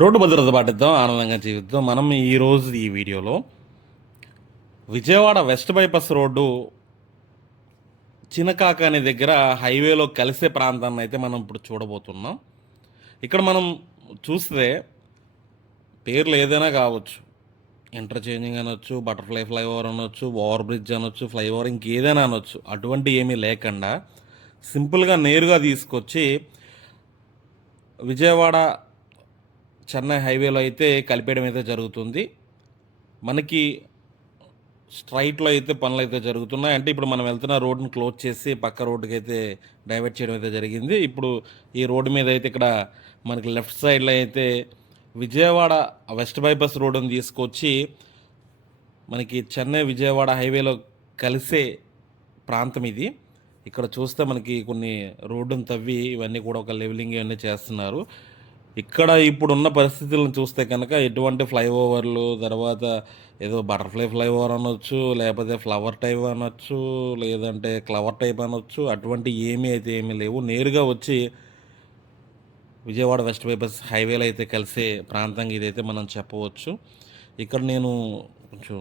Road భద్రత పాటిద్దాం ఆనందంగా జీవిద్దాం. మనం ఈరోజు ఈ వీడియోలో Vijayawada west bypass road Chinakaka అనే దగ్గర హైవేలో కలిసే ప్రాంతాన్ని అయితే మనం ఇప్పుడు చూడబోతున్నాం. ఇక్కడ మనం చూస్తే పేర్లు ఏదైనా కావచ్చు. ఇంటర్చేంజింగ్ అనొచ్చు బటర్ఫ్లై ఫ్లైఓవర్ అనొచ్చు ఓవర్ బ్రిడ్జ్ అనొచ్చు ఫ్లైఓవర్ ఇంకేదైనా అనొచ్చు. అటువంటి ఏమీ లేకుండా సింపుల్గా నేరుగా తీసుకొచ్చి విజయవాడ చెన్నై హైవేలో అయితే కలిపేయడం అయితే జరుగుతుంది. మనకి స్ట్రైట్లో అయితే పనులు అయితే జరుగుతున్నాయి. అంటే ఇప్పుడు మనం వెళ్తున్న రోడ్డుని క్లోజ్ చేసి పక్క రోడ్డుకి అయితే డైవర్ట్ చేయడం అయితే జరిగింది. ఇప్పుడు ఈ రోడ్డు మీద అయితే ఇక్కడ మనకి లెఫ్ట్ సైడ్లో అయితే విజయవాడ వెస్ట్ బైపాస్ రోడ్డుని తీసుకొచ్చి మనకి చెన్నై విజయవాడ హైవేలో కలిసే ప్రాంతం ఇది. ఇక్కడ చూస్తే మనకి కొన్ని రోడ్డును తవ్వి ఇవన్నీ కూడా ఒక లెవెలింగ్ ఇవన్నీ చేస్తున్నారు. ఇక్కడ ఇప్పుడున్న పరిస్థితులను చూస్తే కనుక ఎటువంటి ఫ్లైఓవర్లు తర్వాత ఏదో బటర్ఫ్లై ఫ్లైఓవర్ అనొచ్చు లేకపోతే ఫ్లవర్ టైప్ అనొచ్చు లేదంటే క్లవర్ టైప్ అనొచ్చు అటువంటి ఏమీ అయితే ఏమీ లేవు. నేరుగా వచ్చి విజయవాడ వెస్ట్ బైపాస్ హైవేలో అయితే కలిసే ప్రాంతంగా ఇదైతే మనం చెప్పవచ్చు. ఇక్కడ నేను కొంచెం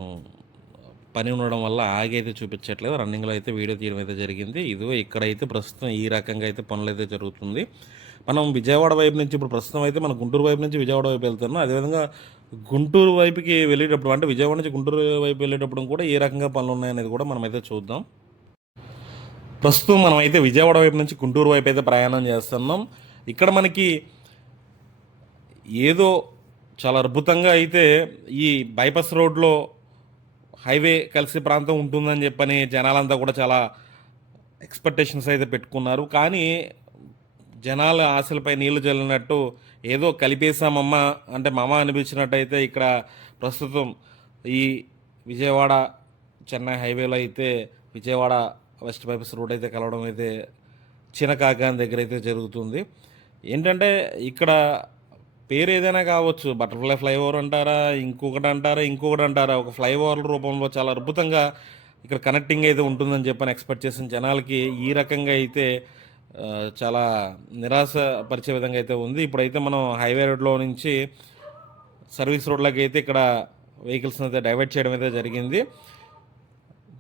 పని ఉండడం వల్ల ఆగి అయితే చూపించట్లేదు. రన్నింగ్లో అయితే వీడియో తీయడం అయితే జరిగింది. ఇదిగో ఇక్కడైతే ప్రస్తుతం ఈ రకంగా అయితే పనులు అయితే జరుగుతుంది. మనం విజయవాడ వైపు నుంచి ఇప్పుడు ప్రస్తుతం అయితే మనం గుంటూరు వైపు నుంచి విజయవాడ వైపు వెళ్తున్నాం. అదేవిధంగా గుంటూరు వైపుకి వెళ్ళేటప్పుడు అంటే విజయవాడ నుంచి గుంటూరు వైపు వెళ్ళేటప్పుడు కూడా ఏ రకంగా పనులు ఉన్నాయనేది కూడా మనం అయితే చూద్దాం. ప్రస్తుతం మనం అయితే విజయవాడ వైపు నుంచి గుంటూరు వైపు అయితే ప్రయాణం చేస్తున్నాం. ఇక్కడ మనకి ఏదో చాలా అద్భుతంగా అయితే ఈ బైపాస్ రోడ్లో హైవే కలిసి ప్రాంతం ఉంటుందని చెప్పని జనాలంతా కూడా చాలా ఎక్స్పెక్టేషన్స్ అయితే పెట్టుకున్నారు. కానీ జనాల ఆశలపై నీళ్ళు చల్లినట్టు ఏదో కలిపేశామమ్మా అంటే మమ అనిపించినట్టయితే ఇక్కడ ప్రస్తుతం ఈ విజయవాడ చెన్నై హైవేలో అయితే విజయవాడ వెస్ట్ బైపాస్ రోడ్ అయితే కలవడం అయితే చినకాకాని దగ్గర అయితే జరుగుతుంది. ఏంటంటే ఇక్కడ పేరు ఏదైనా కావచ్చు బటర్ఫ్లై ఫ్లైఓవర్ అంటారా ఇంకొకటి అంటారా ఇంకొకటి అంటారా ఒక ఫ్లైఓవర్ రూపంలో చాలా అద్భుతంగా ఇక్కడ కనెక్టింగ్ అయితే ఉంటుందని చెప్పని ఎక్స్పెక్ట్ చేసిన జనాలకి ఈ రకంగా అయితే చాలా నిరాశపరిచే విధంగా అయితే ఉంది. ఇప్పుడైతే మనం హైవే రోడ్లో నుంచి సర్వీస్ రోడ్లోకి అయితే ఇక్కడ వెహికల్స్ని అయితే డైవర్ట్ చేయడం అయితే జరిగింది.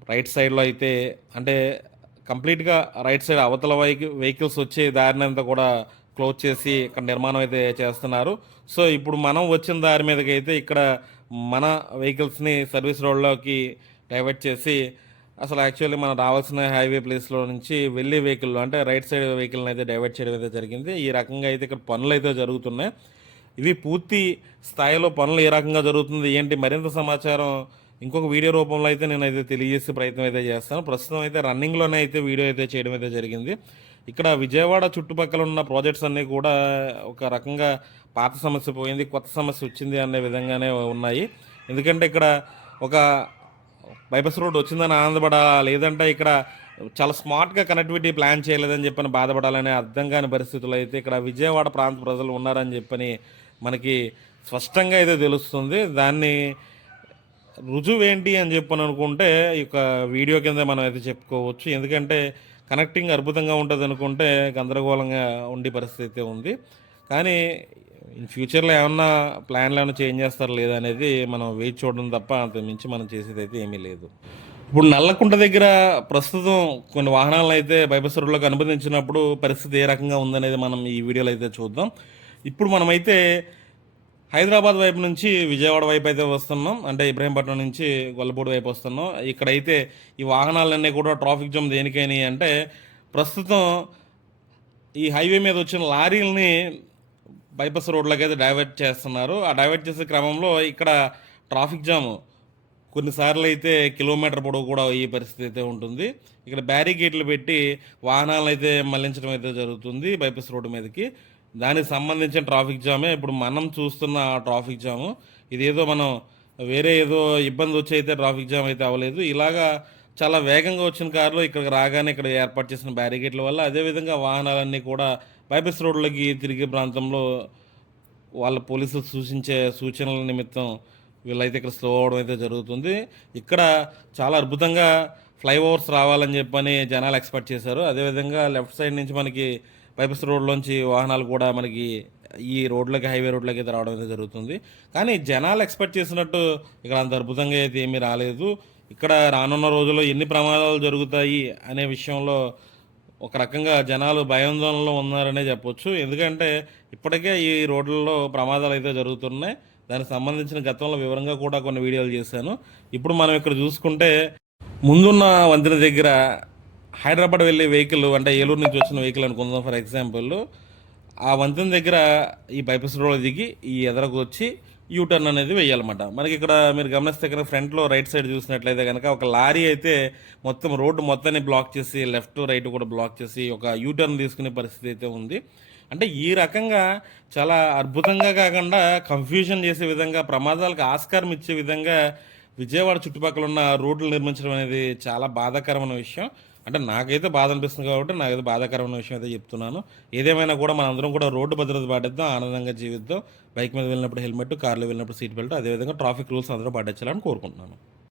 రైట్ సైడ్లో అయితే అంటే కంప్లీట్గా రైట్ సైడ్ అవతల వెహికల్ వెహికల్స్ వచ్చే దారిని అంతా కూడా క్లోజ్ చేసి ఇక్కడ నిర్మాణం అయితే చేస్తున్నారు. సో ఇప్పుడు మనం వచ్చిన దారి మీదకి అయితే ఇక్కడ మన వెహికల్స్ని సర్వీస్ రోడ్లోకి డైవర్ట్ చేసి అసలు యాక్చువల్లీ మనం రావాల్సిన హైవే ప్లేస్లో నుంచి వెళ్ళే వెహికల్ అంటే రైట్ సైడ్ వెహికల్ని అయితే డైవర్ట్ చేయడం అయితే జరిగింది. ఈ రకంగా అయితే ఇక్కడ పనులు అయితే జరుగుతున్నాయి. ఇవి పూర్తి స్థాయిలో పనులు ఏ రకంగా జరుగుతుంది ఏంటి మరింత సమాచారం ఇంకొక వీడియో రూపంలో అయితే నేను అయితే తెలియజేసే ప్రయత్నం అయితే చేస్తాను. ప్రస్తుతం అయితే రన్నింగ్లోనే అయితే వీడియో అయితే చేయడం అయితే జరిగింది. ఇక్కడ విజయవాడ చుట్టుపక్కల ఉన్న ప్రాజెక్ట్స్ అన్నీ కూడా ఒక రకంగా పాత సమస్య పోయింది కొత్త సమస్య వచ్చింది అనే విధంగానే ఉన్నాయి. ఎందుకంటే ఇక్కడ ఒక బైపాస్ రోడ్ వచ్చిందని ఆనందపడాలా లేదంటే ఇక్కడ చాలా స్మార్ట్గా కనెక్టివిటీ ప్లాన్ చేయలేదని చెప్పని బాధపడాలనే అర్థం కాని పరిస్థితులు అయితే ఇక్కడ విజయవాడ ప్రాంత ప్రజలు ఉన్నారని చెప్పని మనకి స్పష్టంగా అయితే తెలుస్తుంది. దాన్ని రుజువు ఏంటి అని చెప్పని అనుకుంటే ఈ యొక్క వీడియో కింద మనం అయితే చెప్పుకోవచ్చు. ఎందుకంటే కనెక్టింగ్ అద్భుతంగా ఉంటుంది అనుకుంటే గందరగోళంగా ఉండే పరిస్థితి అయితే ఉంది. కానీ ఇన్ ఫ్యూచర్లో ఏమన్నా ప్లాన్లు ఏమైనా చేంజ్ చేస్తారు లేదా అనేది మనం వెయిట్ చూడడం తప్ప అంత మించి మనం చేసేది అయితే ఏమీ లేదు. ఇప్పుడు నల్లకుంట దగ్గర ప్రస్తుతం కొన్ని వాహనాలను అయితే బైపాస్ రోడ్లోకి అనుబంధించినప్పుడు పరిస్థితి ఏ రకంగా ఉందనేది మనం ఈ వీడియోలో అయితే చూద్దాం. ఇప్పుడు మనమైతే హైదరాబాద్ వైపు నుంచి విజయవాడ వైపు అయితే వస్తున్నాం. అంటే ఇబ్రహీంపట్నం నుంచి గొల్లపూడి వైపు వస్తున్నాం. ఇక్కడైతే ఈ వాహనాలన్నీ కూడా ట్రాఫిక్ జామ్ దేనికైనా అంటే ప్రస్తుతం ఈ హైవే మీద వచ్చిన లారీలని బైపాస్ రోడ్లోకి అయితే డైవర్ట్ చేస్తున్నారు. ఆ డైవర్ట్ చేసే క్రమంలో ఇక్కడ ట్రాఫిక్ జామ్ కొన్నిసార్లు అయితే కిలోమీటర్ పొడవు కూడా ఈ పరిస్థితి అయితే ఉంటుంది. ఇక్కడ బ్యారికేట్లు పెట్టి వాహనాలు అయితే మళ్ళించడం అయితే జరుగుతుంది బైపాస్ రోడ్డు మీదకి. దానికి సంబంధించిన ట్రాఫిక్ జామే. ఇప్పుడు మనం చూస్తున్న ట్రాఫిక్ జాము. ఇదేదో మనం వేరే ఏదో ఇబ్బంది వచ్చి అయితే ట్రాఫిక్ జామ్ అయితే అవ్వలేదు. ఇలాగా చాలా వేగంగా వచ్చిన కార్లు ఇక్కడికి రాగానే ఇక్కడ ఏర్పాటు చేసిన బ్యారికేడ్ల వల్ల అదేవిధంగా వాహనాలన్నీ కూడా బైపాస్ రోడ్లకి తిరిగే ప్రాంతంలో వాళ్ళ పోలీసులు సూచించే సూచనల నిమిత్తం వీళ్ళైతే ఇక్కడ స్లో అవడం అయితే జరుగుతుంది. ఇక్కడ చాలా అద్భుతంగా ఫ్లైఓవర్స్ రావాలని చెప్పని జనాలు ఎక్స్పెక్ట్ చేశారు. అదేవిధంగా లెఫ్ట్ సైడ్ నుంచి మనకి బైపాస్ రోడ్లోంచి వాహనాలు కూడా మనకి ఈ రోడ్లకి హైవే రోడ్లకి అయితే రావడం అయితే జరుగుతుంది. కానీ జనాలు ఎక్స్పెక్ట్ చేసినట్టు ఇక్కడ అంత అద్భుతంగా అయితే ఏమీ రాలేదు. ఇక్కడ రానున్న రోజుల్లో ఎన్ని ప్రమాదాలు జరుగుతాయి అనే విషయంలో ఒక రకంగా జనాలు భయాందోళనలో ఉన్నారనే చెప్పొచ్చు. ఎందుకంటే ఇప్పటికే ఈ రోడ్లలో ప్రమాదాలు అయితే జరుగుతున్నాయి. దానికి సంబంధించిన గతంలో వివరంగా కూడా కొన్ని వీడియోలు చేశాను. ఇప్పుడు మనం ఇక్కడ చూసుకుంటే ముందున్న వంతెన దగ్గర హైదరాబాద్ వెళ్ళే వెహికల్ అంటే ఏలూరు నుంచి వచ్చిన వెహికల్ అనుకుందాం ఫర్ ఎగ్జాంపుల్. ఆ వంతెన దగ్గర ఈ బైపాస్ రోడ్ దిగి ఈ ఎదరకు వచ్చి యూటర్న్ అనేది వేయాలన్నమాట. మనకి ఇక్కడ మీరు గమనిస్తే కనుక ఫ్రంట్లో రైట్ సైడ్ చూసినట్లయితే కనుక ఒక లారీ అయితే మొత్తం రోడ్డు మొత్తాన్ని బ్లాక్ చేసి లెఫ్ట్ రైట్ కూడా బ్లాక్ చేసి ఒక యూటర్న్ తీసుకునే పరిస్థితి అయితే ఉంది. అంటే ఈ రకంగా చాలా అద్భుతంగా కాకుండా కన్ఫ్యూజన్ చేసే విధంగా ప్రమాదాలకు ఆస్కారం ఇచ్చే విధంగా విజయవాడ చుట్టుపక్కల ఉన్న రోడ్లు నిర్మించడం అనేది చాలా బాధాకరమైన విషయం. అంటే నాకైతే బాధ అనిపిస్తుంది కాబట్టి నాకైతే బాధాకరమైన విషయం అయితే చెప్తున్నాను. ఏదేమైనా కూడా మనందరం కూడా రోడ్డు భద్రత పాటిద్దాం ఆనందంగా జీవిద్దాం. బైక్ మీద వెళ్ళినప్పుడు హెల్మెట్ కార్లో వెళ్ళినప్పుడు సీట్ బెల్ట్ అదేవిధంగా ట్రాఫిక్ రూల్స్ అందరూ పాటించాలని కోరుకుంటున్నాను.